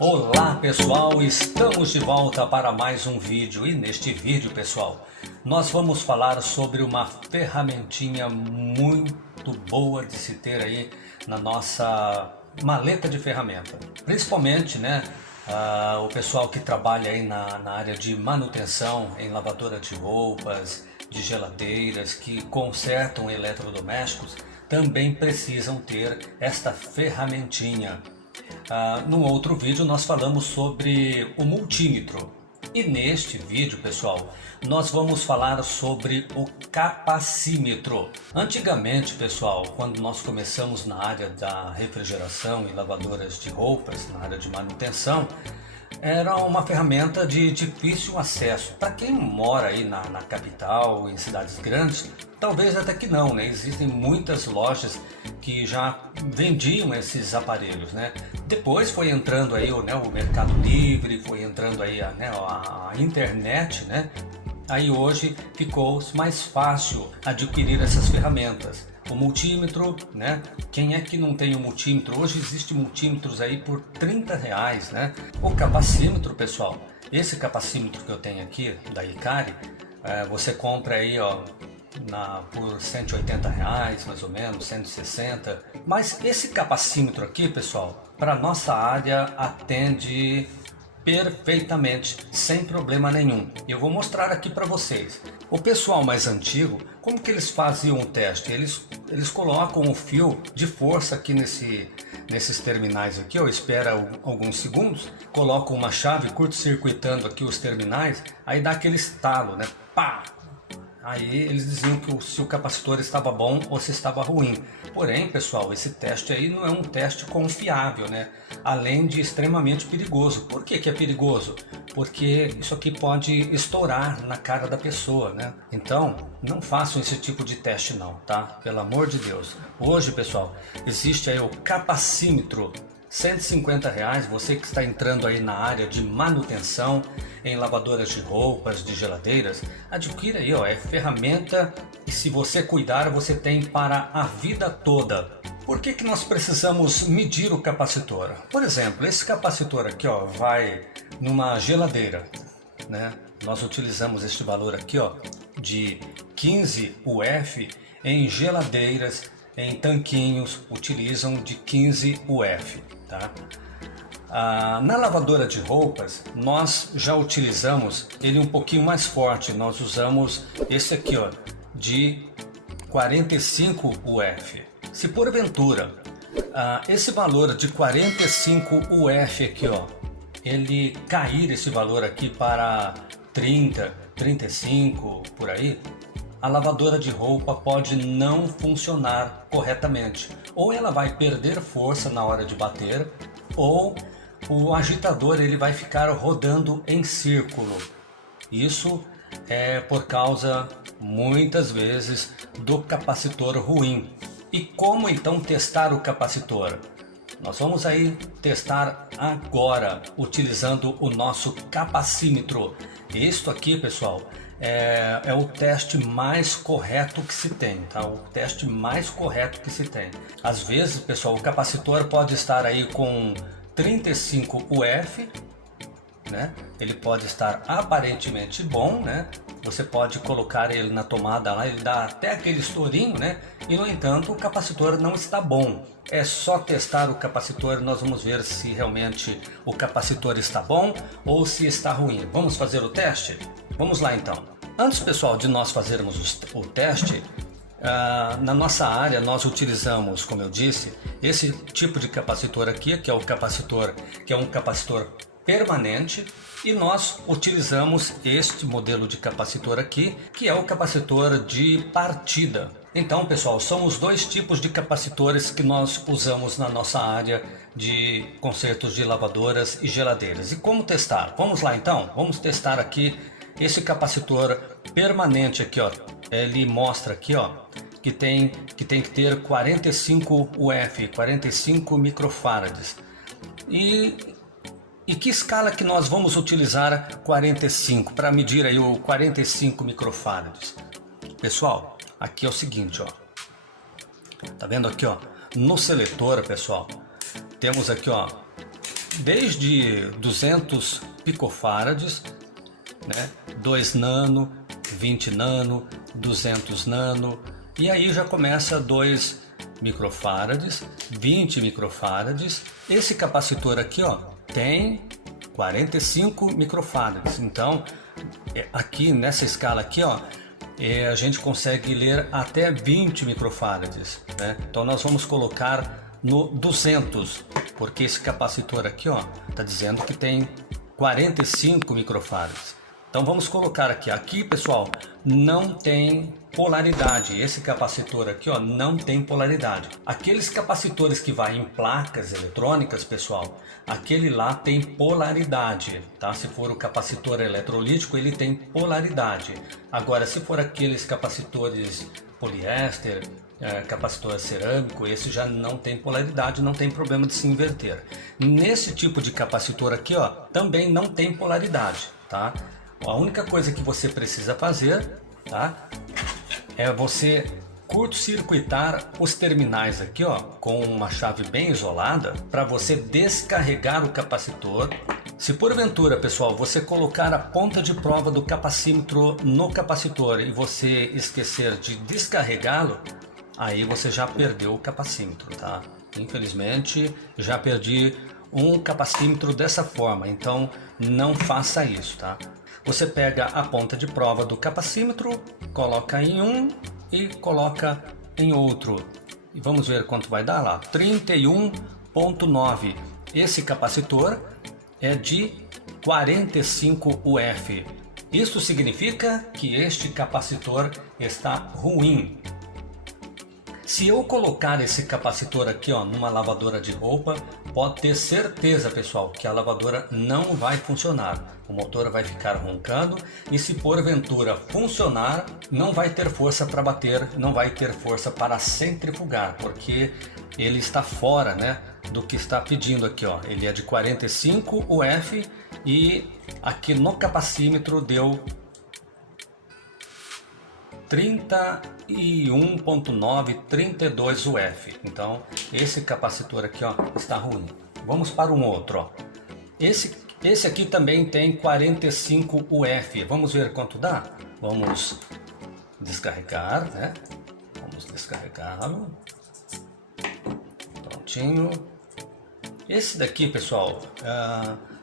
Olá pessoal, estamos de volta para mais um vídeo e neste vídeo pessoal nós vamos falar sobre uma ferramentinha muito boa de se ter aí na nossa maleta de ferramenta, principalmente o pessoal que trabalha aí na área de manutenção, em lavadora de roupas, de geladeiras, que consertam eletrodomésticos, também precisam ter esta ferramentinha. No outro vídeo nós falamos sobre o multímetro e neste vídeo, pessoal, nós vamos falar sobre o capacímetro. Antigamente, pessoal, quando nós começamos na área da refrigeração e lavadoras de roupas, na área de manutenção, era uma ferramenta de difícil acesso. Para quem mora aí na capital, em cidades grandes, talvez até que não, né? Existem muitas lojas que já vendiam esses aparelhos, né? Depois foi entrando aí o Mercado Livre, foi entrando aí a internet, né? Aí hoje ficou mais fácil adquirir essas ferramentas. O multímetro, né? Quem é que não tem o multímetro? Hoje existem multímetros aí por R$30, né? O capacímetro, pessoal, esse capacímetro que eu tenho aqui da Hikari, você compra aí, ó, por R$180 mais ou menos, 160. Mas esse capacímetro aqui, pessoal, para nossa área atende perfeitamente, sem problema nenhum. Eu vou mostrar aqui para vocês. O pessoal mais antigo, como que eles faziam o teste? Eles colocam o fio de força aqui nesses terminais aqui, ó, espera alguns segundos, colocam uma chave curto-circuitando aqui os terminais, aí dá aquele estalo, né? Pá! Aí eles diziam que se o capacitor estava bom ou se estava ruim. Porém, pessoal, esse teste aí não é um teste confiável, né? Além de extremamente perigoso. Por que que é perigoso? Porque isso aqui pode estourar na cara da pessoa, né? Então, não façam esse tipo de teste não, tá? Pelo amor de Deus. Hoje, pessoal, existe aí o capacímetro. R$150, você que está entrando aí na área de manutenção, em lavadoras de roupas, de geladeiras, adquira aí, ó, é ferramenta e se você cuidar, você tem para a vida toda. Por que que nós precisamos medir o capacitor? Por exemplo, esse capacitor aqui, ó, vai numa geladeira, né? Nós utilizamos este valor aqui, ó, de 15 UF em geladeiras, em tanquinhos, utilizam de 15 UF, tá? Na lavadora de roupas, nós já utilizamos ele um pouquinho mais forte. Nós usamos esse aqui, ó, de 45 UF. Se porventura esse valor de 45 UF aqui, ó, ele cair esse valor aqui para 30, 35, por aí, a lavadora de roupa pode não funcionar corretamente. Ou ela vai perder força na hora de bater, ou o agitador ele vai ficar rodando em círculo. Isso é por causa, muitas vezes, do capacitor ruim. E como então testar o capacitor? Nós vamos aí testar agora, utilizando o nosso capacímetro. Isto aqui, pessoal, é o teste mais correto que se tem, tá? O teste mais correto que se tem. Às vezes, pessoal, o capacitor pode estar aí com 35 UF, né? Ele pode estar aparentemente bom, né? Você pode colocar ele na tomada lá, ele dá até aquele estourinho, né? E no entanto, o capacitor não está bom. É só testar o capacitor, nós vamos ver se realmente o capacitor está bom ou se está ruim. Vamos fazer o teste? Vamos lá então. Antes, pessoal, de nós fazermos o teste, na nossa área nós utilizamos, como eu disse, esse tipo de capacitor aqui, que é um capacitor permanente, e nós utilizamos este modelo de capacitor aqui, que é o capacitor de partida. Então, pessoal, são os dois tipos de capacitores que nós usamos na nossa área de consertos de lavadoras e geladeiras. E como testar? Vamos lá então, vamos testar aqui esse capacitor permanente aqui, ó. Ele mostra aqui, ó, que tem que ter 45 UF, 45 microfarads. E que escala que nós vamos utilizar 45 para medir aí o 45 microfarads? Pessoal, aqui é o seguinte, ó. Tá vendo aqui, ó, no seletor, pessoal, temos aqui, ó, desde 200 picofarads, né? 2 nano, 20 nano, 200 nano, e aí já começa 2 microfarads, 20 microfarads. Esse capacitor aqui, ó, tem 45 microfarads. Então, aqui nessa escala aqui, ó, a gente consegue ler até 20 microfarads, né? Então nós vamos colocar no 200, porque esse capacitor aqui, ó, tá dizendo que tem 45 microfarads. Então vamos colocar aqui, pessoal, não tem polaridade. Esse capacitor aqui, ó, não tem polaridade. Aqueles capacitores que vai em placas eletrônicas, pessoal, aquele lá tem polaridade, tá? Se for o capacitor eletrolítico, ele tem polaridade. Agora, se for aqueles capacitores poliéster, capacitor cerâmico, esse já não tem polaridade, não tem problema de se inverter. Nesse tipo de capacitor aqui, ó, também não tem polaridade, tá? A única coisa que você precisa fazer, tá, é você curto-circuitar os terminais aqui, ó, com uma chave bem isolada, para você descarregar o capacitor. Se porventura, pessoal, você colocar a ponta de prova do capacímetro no capacitor e você esquecer de descarregá-lo, aí você já perdeu o capacímetro, tá? Infelizmente, já perdi um capacímetro dessa forma, então não faça isso, tá? Você pega a ponta de prova do capacímetro, coloca em um e coloca em outro. E vamos ver quanto vai dar lá. 31.9. Esse capacitor é de 45 UF. Isso significa que este capacitor está ruim. Se eu colocar esse capacitor aqui, ó, numa lavadora de roupa, pode ter certeza, pessoal, que a lavadora não vai funcionar. O motor vai ficar roncando e, se porventura funcionar, não vai ter força para bater, não vai ter força para centrifugar, porque ele está fora, né, do que está pedindo aqui, ó. Ele é de 45 UF e aqui no capacímetro deu 31.9, 32 UF. Então esse capacitor aqui, ó, está ruim. Vamos para um outro, ó. Esse aqui também tem 45 UF. Vamos ver quanto dá? Vamos descarregar, né? Vamos descarregá-lo. Prontinho. Esse daqui, pessoal,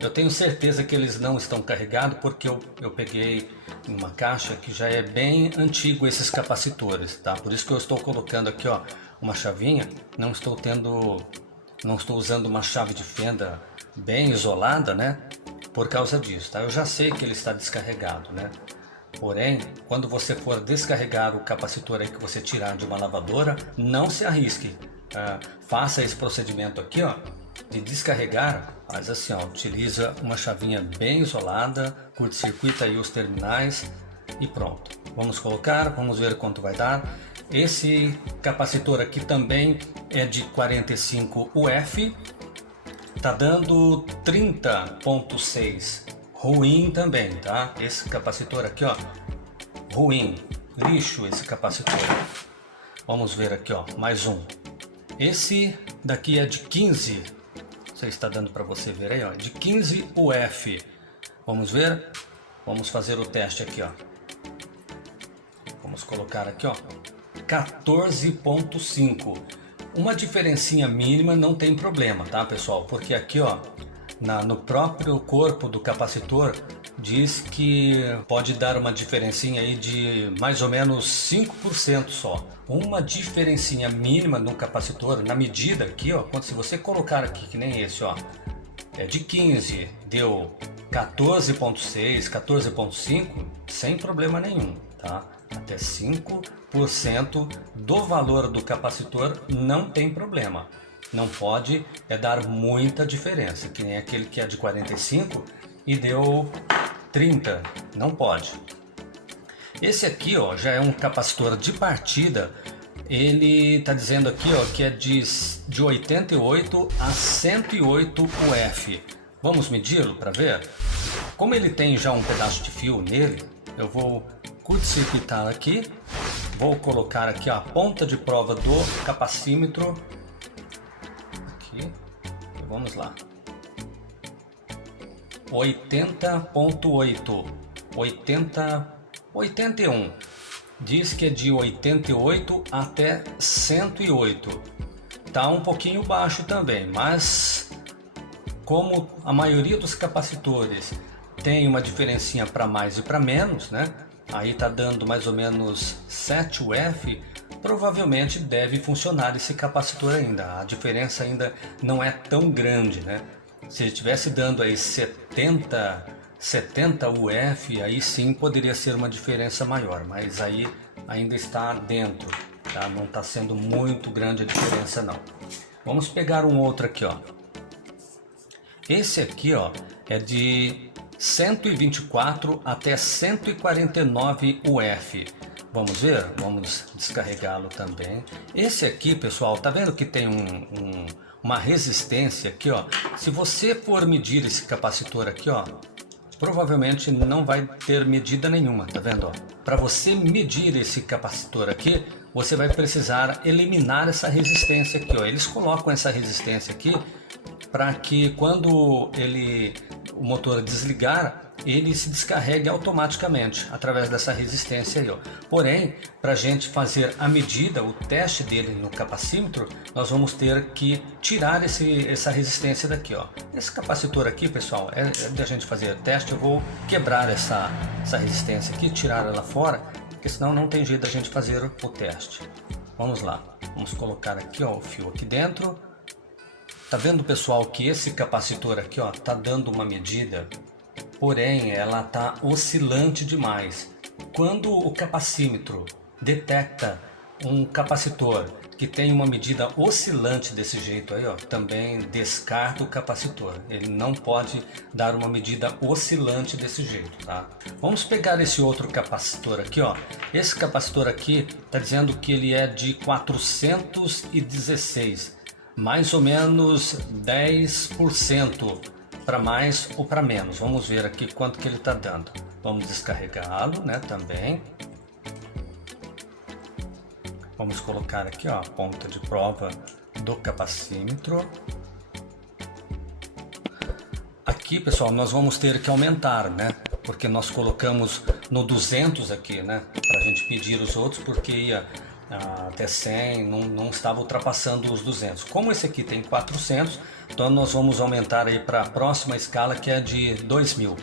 eu tenho certeza que eles não estão carregados, porque eu peguei uma caixa que já é bem antigo esses capacitores, tá? Por isso que eu estou colocando aqui, ó, uma chavinha. Não estou usando uma chave de fenda bem isolada, né? Por causa disso, tá? Eu já sei que ele está descarregado, né? Porém, quando você for descarregar o capacitor aí que você tirar de uma lavadora, não se arrisque. Faça esse procedimento aqui, ó, de descarregar, mas assim, ó, utiliza uma chavinha bem isolada, curto-circuita aí os terminais e pronto. Vamos colocar, vamos ver quanto vai dar. Esse capacitor aqui também é de 45 UF, tá dando 30.6, ruim também, tá? Esse capacitor aqui, ó, ruim, lixo esse capacitor. Vamos ver aqui, ó, mais um. Esse daqui é de 15, você está dando para você ver aí, ó, de 15 UF. Vamos ver, vamos fazer o teste aqui, ó. Vamos colocar aqui, ó, 14.5. Uma diferencinha mínima não tem problema, tá, pessoal? Porque aqui, ó, no próprio corpo do capacitor diz que pode dar uma diferencinha aí de mais ou menos 5% só. Uma diferencinha mínima no capacitor, na medida aqui, ó, quando se você colocar aqui que nem esse, ó, é de 15, deu 14.6, 14.5, sem problema nenhum, tá? Até 5% do valor do capacitor não tem problema. Não pode dar muita diferença, que nem aquele que é de 45 e deu 30, não pode. Esse aqui, ó, já é um capacitor de partida. Ele está dizendo aqui, ó, que é de 88 a 108 UF. Vamos medi-lo para ver? Como ele tem já um pedaço de fio nele, eu vou curto-circuitar aqui. Vou colocar aqui a ponta de prova do capacímetro. Aqui, e vamos lá. 80.8, 81. Diz que é de 88 até 108. Tá um pouquinho baixo também, mas como a maioria dos capacitores tem uma diferencinha para mais e para menos, né? Aí tá dando mais ou menos 7 UF, provavelmente deve funcionar esse capacitor ainda. A diferença ainda não é tão grande, né? Se ele estivesse dando aí 70 UF, aí sim poderia ser uma diferença maior, mas aí ainda está dentro, tá? Não está sendo muito grande a diferença não. Vamos pegar um outro aqui, ó. Esse aqui, ó, é de 124 até 149 UF. Vamos ver? Vamos descarregá-lo também. Esse aqui, pessoal, tá vendo que tem uma resistência aqui, ó. Se você for medir esse capacitor aqui, ó, provavelmente não vai ter medida nenhuma, tá vendo? Para você medir esse capacitor aqui, você vai precisar eliminar essa resistência aqui, ó. Eles colocam essa resistência aqui para que quando o motor desligar, ele se descarregue automaticamente através dessa resistência aí, ó. Porém, para a gente fazer a medida, o teste dele no capacímetro, nós vamos ter que tirar essa resistência daqui, ó. Esse capacitor aqui, pessoal, é da gente fazer teste. Eu vou quebrar essa resistência aqui, tirar ela fora, porque senão não tem jeito da gente fazer o teste. Vamos lá, vamos colocar aqui, ó, o fio aqui dentro. Tá vendo, pessoal, que esse capacitor aqui, ó, tá dando uma medida, porém ela tá oscilante demais. Quando o capacímetro detecta um capacitor que tem uma medida oscilante desse jeito aí, ó, também descarta o capacitor. Ele não pode dar uma medida oscilante desse jeito, tá? Vamos pegar esse outro capacitor aqui, ó. Esse capacitor aqui tá dizendo que ele é de 416. Mais ou menos 10% para mais ou para menos. Vamos ver aqui quanto que ele está dando. Vamos descarregá-lo, né, também. Vamos colocar aqui, ó, a ponta de prova do capacímetro. Aqui, pessoal, nós vamos ter que aumentar, né? Porque nós colocamos no 200 aqui, né? Para a gente pedir os outros, porque ia até 100, não estava ultrapassando os 200. Como esse aqui tem 400, então nós vamos aumentar aí para a próxima escala, que é de 2000.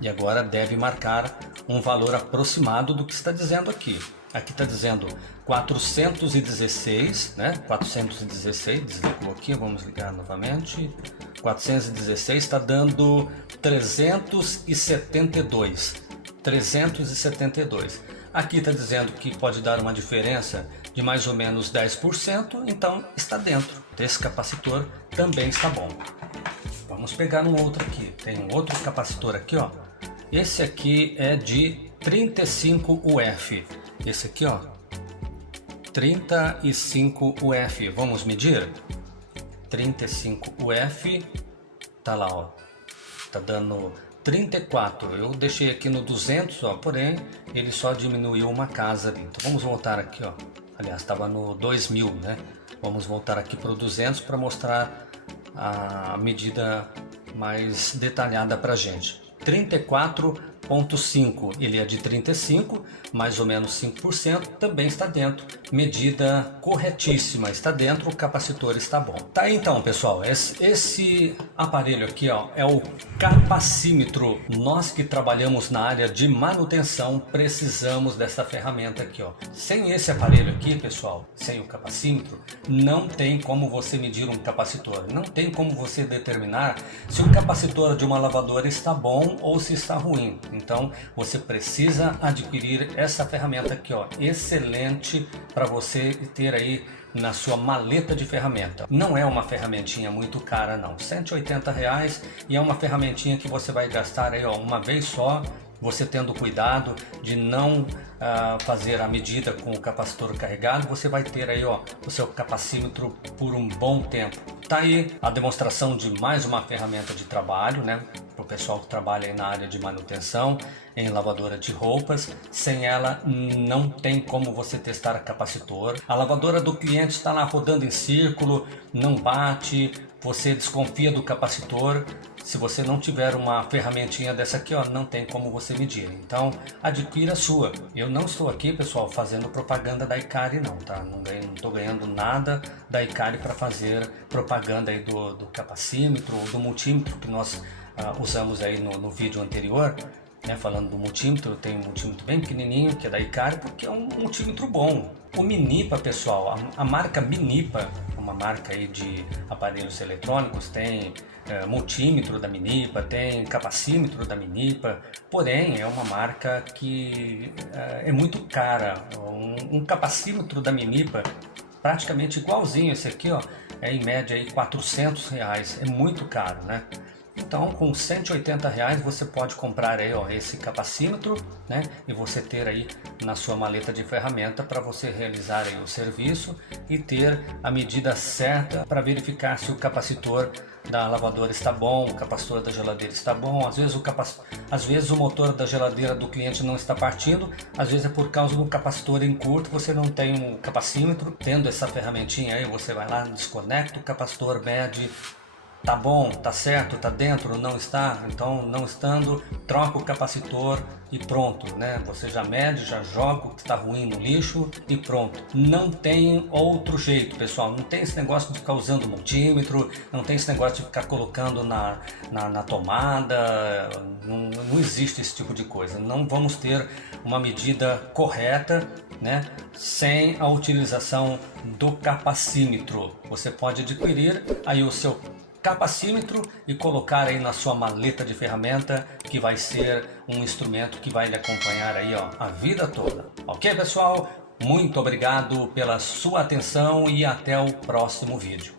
E agora deve marcar um valor aproximado do que está dizendo aqui. Aqui está dizendo 416, né? 416, desligou aqui, vamos ligar novamente. 416 está dando 372. 372. Aqui está dizendo que pode dar uma diferença de mais ou menos 10%, então está dentro desse capacitor, também está bom. Vamos pegar um outro aqui, tem um outro capacitor aqui, ó. Esse aqui é de 35 UF, esse aqui, ó, 35 UF, vamos medir? 35 UF, tá lá, ó, tá dando 34, eu deixei aqui no 200, ó, porém ele só diminuiu uma casa ali. Então vamos voltar aqui, ó. Aliás, estava no 2000, né? Vamos voltar aqui para o 200 para mostrar a medida mais detalhada para gente. 34,5, ele é de 35, mais ou menos 5%, também está dentro, medida corretíssima, está dentro, o capacitor está bom. Tá aí então, pessoal, esse aparelho aqui, ó, é o capacímetro. Nós que trabalhamos na área de manutenção precisamos dessa ferramenta aqui, ó. Sem esse aparelho aqui, pessoal, sem o capacímetro, não tem como você medir um capacitor, não tem como você determinar se o capacitor de uma lavadora está bom ou se está ruim. Então você precisa adquirir essa ferramenta aqui, ó, excelente para você ter aí na sua maleta de ferramenta. Não é uma ferramentinha muito cara não, R$180, e é uma ferramentinha que você vai gastar aí, ó, uma vez só, você tendo cuidado de não fazer a medida com o capacitor carregado, você vai ter aí, ó, o seu capacímetro por um bom tempo. Tá aí a demonstração de mais uma ferramenta de trabalho, né, para o pessoal que trabalha aí na área de manutenção, em lavadora de roupas. Sem ela não tem como você testar capacitor. A lavadora do cliente está lá rodando em círculo, não bate, você desconfia do capacitor, se você não tiver uma ferramentinha dessa aqui, ó, não tem como você medir. Então, adquira a sua. Eu não estou aqui, pessoal, fazendo propaganda da Ikari não, tá? Não estou ganhando nada da Ikari para fazer propaganda aí do capacímetro ou do multímetro que nós usamos aí no vídeo anterior. Né, falando do multímetro, tem um multímetro bem pequenininho que é da Ikari, porque é um multímetro bom. O Minipa, pessoal, a marca Minipa, uma marca aí de aparelhos eletrônicos, tem multímetro da Minipa, tem capacímetro da Minipa, porém é uma marca que é muito cara. Um capacímetro da Minipa, praticamente igualzinho esse aqui, ó, é em média aí R$400, é muito caro, né? Então, com R$180 você pode comprar aí, ó, esse capacímetro, né? E você ter aí na sua maleta de ferramenta para você realizar aí o serviço e ter a medida certa para verificar se o capacitor da lavadora está bom, o capacitor da geladeira está bom. Às vezes o motor da geladeira do cliente não está partindo, às vezes é por causa do capacitor em curto, você não tem um capacímetro. Tendo essa ferramentinha aí, você vai lá, desconecta o capacitor, mede. Tá bom, tá certo, tá dentro, não está, então não estando, troca o capacitor e pronto, né? Você já mede, já joga o que está ruim no lixo e pronto. Não tem outro jeito, pessoal, não tem esse negócio de ficar usando multímetro, não tem esse negócio de ficar colocando na tomada, não existe esse tipo de coisa. Não vamos ter uma medida correta, né, sem a utilização do capacímetro. Você pode adquirir aí o seu capacímetro e colocar aí na sua maleta de ferramenta, que vai ser um instrumento que vai lhe acompanhar aí, ó, a vida toda. Ok, pessoal? Muito obrigado pela sua atenção e até o próximo vídeo.